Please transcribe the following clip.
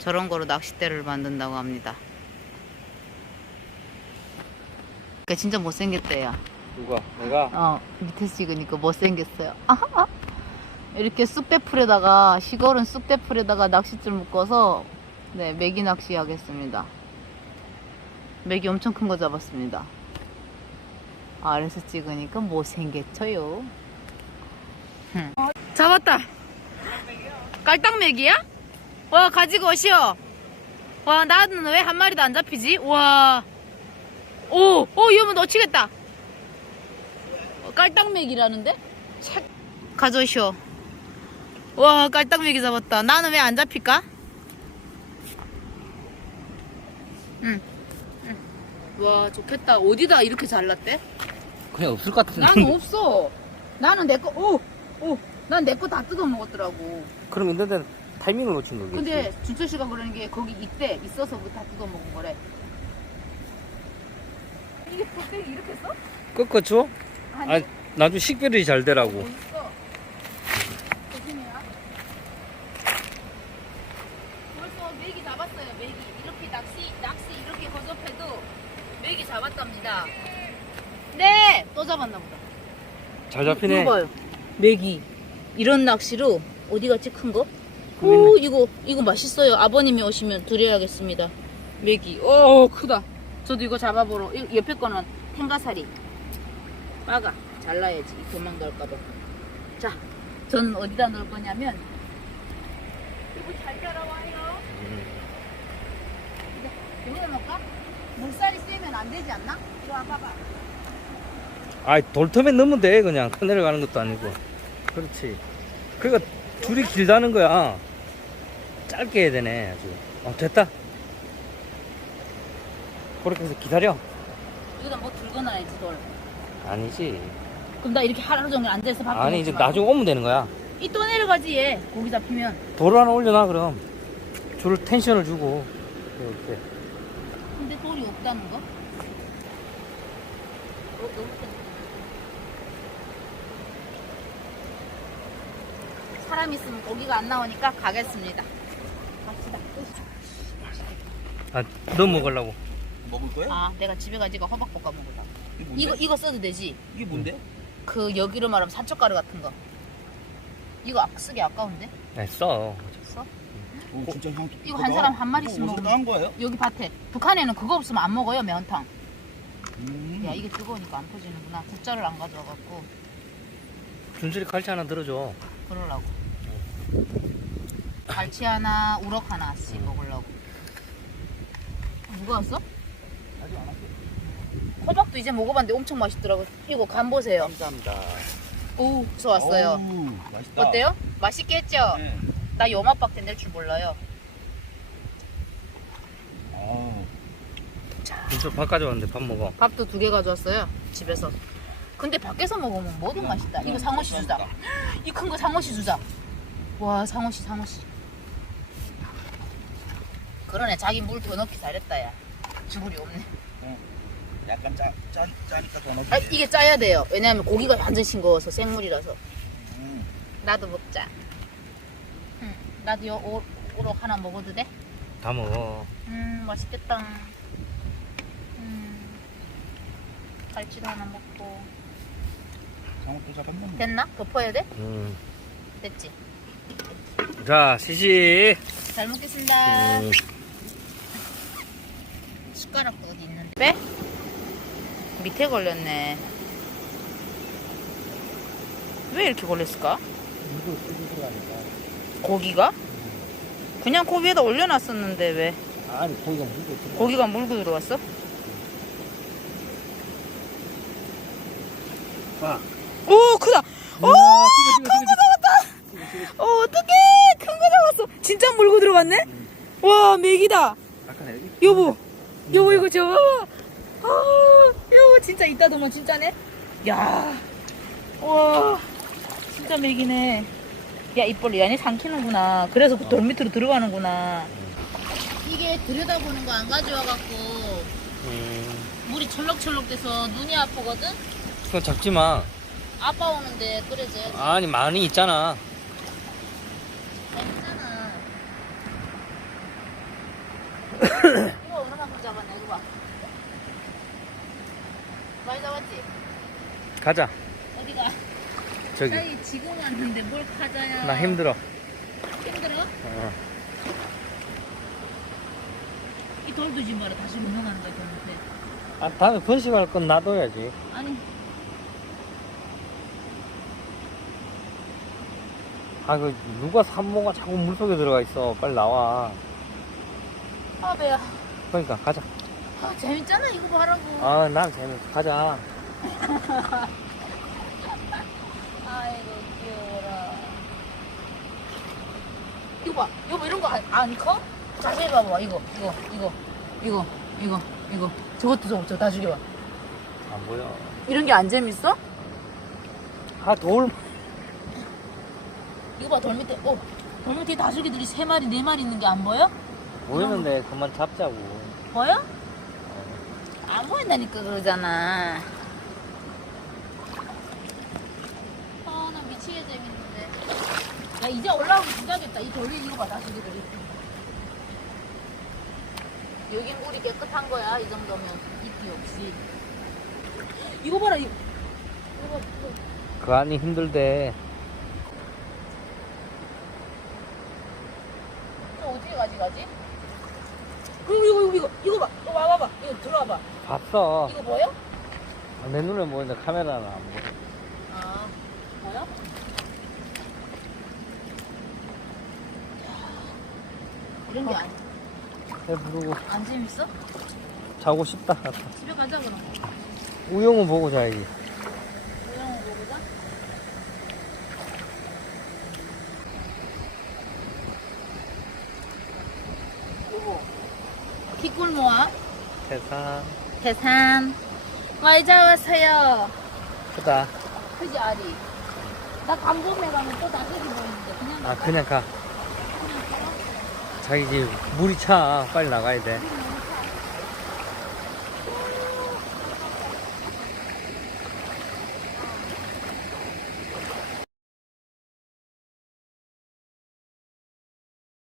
저런 거로 낚싯대를 만든다고 합니다. 그러니까 진짜 못생겼대요. 누가? 내가? 어, 밑에서 찍으니까 못생겼어요. 아하. 이렇게 쑥대풀에다가, 시골은 쑥대풀에다가 낚싯줄 묶어서, 네, 메기 낚시 하겠습니다. 메기 엄청 큰 거 잡았습니다. 아래서 찍으니까 못생겼어요. 흠. 잡았다! 깔딱메기야? 와, 가지고 오시오! 와, 나는 왜 한 마리도 안 잡히지? 와. 오, 오, 이러면 놓치겠다. 어, 깔딱메기라는데? 차... 가져오시오. 와, 깔딱메기 잡았다. 나는 왜 안 잡힐까? 응. 응. 와, 좋겠다. 어디다 이렇게 잘랐대? 그냥 없을 것 같은데. 나는 없어. 나는 내 거, 오! 오! 난 내 거 다 뜯어 먹었더라고. 그럼 있는 데 타이밍을 놓친 거겠지. 근데 준철 씨가 그러는 게 거기 있대. 있어서 그다 뜯어 먹은 거래. 이게 껍데기 이렇게 써? 꺾어줘? 아니, 아, 나중에 식별이 잘 되라고. 뭐 있어? 조심해야. 벌써 메기 잡았어요. 메기 이렇게 낚시 낚시 이렇게 거접해도 메기 잡았답니다. 네, 또 잡았나 보다. 잘 잡히네. 봐요. 메기 이런 낚시로 어디 갔지 큰 거? 오 이거 이거 맛있어요. 아버님이 오시면 드려야겠습니다. 메기. 오 크다. 저도 이거 잡아보러. 이- 옆에 거는 탱가사리. 빠가 잘라야지 도망갈까봐. 자, 저는 어디다 넣을 거냐면 이거 잘 따라와요. 음. 이거 넣을까? 물살이 세면 안 되지 않나? 좋아 봐봐. 아, 돌텀에 넣으면 돼. 그냥 큰 내려가는 것도 아니고. 그렇지. 그러니까 줄이 길다는 거야. 짧게 해야 되네, 아주. 어, 됐다. 그렇게 해서 기다려. 여기다 뭐 들고 놔야지 돌. 아니지. 그럼 나 이렇게 하루 종일 앉아서 밥도 아니, 이제. 나중에 오면 되는 거야. 이 또 내려가지 얘 고기 잡히면 돌 하나 올려놔, 그럼. 줄을 텐션을 주고. 이렇게. 근데 돌이 없다는 거? 어, 너무 센 사람 있으면 고기가 안 나오니까 가겠습니다 아, 너 먹으려고. 먹을 거야? 아 내가 집에 가지고 호박볶아 먹으다 이게 뭔데? 이거 이거 써도 되지 이게 뭔데? 그 여기로 말하면 산초가루 같은 거 이거 아- 쓰기 아까운데 네, 써. 써? 오, 진짜 향. 이거 한 사람 한 마리씩 먹으면- 따온 거예요? 여기 밭에 북한에는 그거 없으면 안 먹어요 매운탕 음. 야 이게 뜨거우니까 안 퍼지는구나 국자를 안 가져와갖고 준슬이 칼치 하나 들어줘. 그러려고 갈치 하나 우럭 하나씩 음. 먹으려고 누가 왔어? 아직 안 왔어. 호박도 이제 먹어봤는데 엄청 맛있더라고 이거 간 보세요 감사합니다. 오 저 왔어요 어우, 맛있다. 어때요? 맛있겠죠? 네. 나 요맛밖에 낼줄 몰라요 자 준슬 밥 가져왔는데 밥 먹어. 밥도 두 개 가져왔어요 집에서 근데 밖에서 먹으면 뭐든 맛있다 이거 상어씨 주자 이 큰 거 상어씨 주자 와 상어씨 상어씨 그러네 자기 물 더 넣기 잘했다 야 주물이 없네 약간 짜, 짜, 짜니까 더 넣어주지. 아 이게 짜야 돼요 왜냐면 고기가 완전 싱거워서 생물이라서 음. 나도 먹자 응, 나도 요 오, 오록 하나 먹어도 돼? 다 먹어. 음 맛있겠다 음 갈치도 하나 먹고 또 잡았네. 됐나? 덮어야 돼? 음. 됐지 자, 시시. 잘 먹겠습니다 음. 숟가락도 어디 있는데 빼? 밑에 걸렸네 왜 이렇게 걸렸을까? 고기가? 그냥 그 위에다 올려놨었는데 왜 아니, 고기가 물고 들어가. 고기가 물고 들어왔어? 봐. 오 크다 오 찍어, 찍어. 어, 어떡해 큰 거 잡았어 진짜 물고 들어갔네? 와 맥이다 여보 여보 이거 저 아 여보 진짜 이따 보면 진짜네? 야 와 진짜 맥이네. 야 이빨 얘네 삼키는구나. 그래서 그 돌 밑으로 들어가는구나. 이게 들여다보는 거 안 가져와갖고 음. 물이 철럭철럭 돼서 눈이 아프거든? 그건 잡지 마. 아빠 오는데 끓여줘야지. 아니, 많이 있잖아. 괜찮아 이거 얼마만큼 잡았네 이거 봐 많이 잡았지? 가자. 어디가? 저기. 사이 지금 왔는데 뭘 가자야 나 힘들어. 힘들어? 어. 이돌 두지 마라 다시 운영하는 거야 돌한테 아, 다음에 번식할 건 놔둬야지. 아니 아, 그, 누가 산모가 자꾸 물속에 들어가 있어. 빨리 나와. 아 배야 그러니까, 가자. 아 재밌잖아 이거 봐라고 아, 난 재밌어. 가자. 아이고 귀여워라 이거 봐 여보 이런 거 안 커? 자세히 봐봐 이거 이거 이거 이거 이거 이거 저것도 저거 저거 다 죽여봐 안 보여. 이런 게 안 재밌어? 아, 돌. 이거 봐 돌 밑에 어 돌 밑에 다슬기들이 세 마리 네 마리 있는 게 안 보여? 보이는데 그만 잡자고. 보여? 안 보인다니까 그러잖아. 아 나 미치게 재밌는데. 야 이제 올라오기 시작했다. 이 돌리 이거 봐 다슬기들이 여긴 물이 깨끗한 거야 이 정도면. 잎이 없이. 이거 봐라 이거. 이거 봐, 이거. 그 안이 힘들대. 저 어디에 가져가지? 이거 이거 이거 이거 이거 봐 이거 들어와봐 봤어. 이거 보여? 내 눈에 보이는데 카메라는 안 보여. 아 보여? 이런 게안배 부르고 안 재밌어? 자고 싶다. 집에 가자 그럼 우영은 보고 자야지. 요거 키꿀 모아 세상 대산 많이 잡았어요 크다. 그지 아리 나 감동에 가면 또 나서기 보이는데 그냥 아, 그냥 가. 자기 집 물이 차. 빨리 나가야 돼.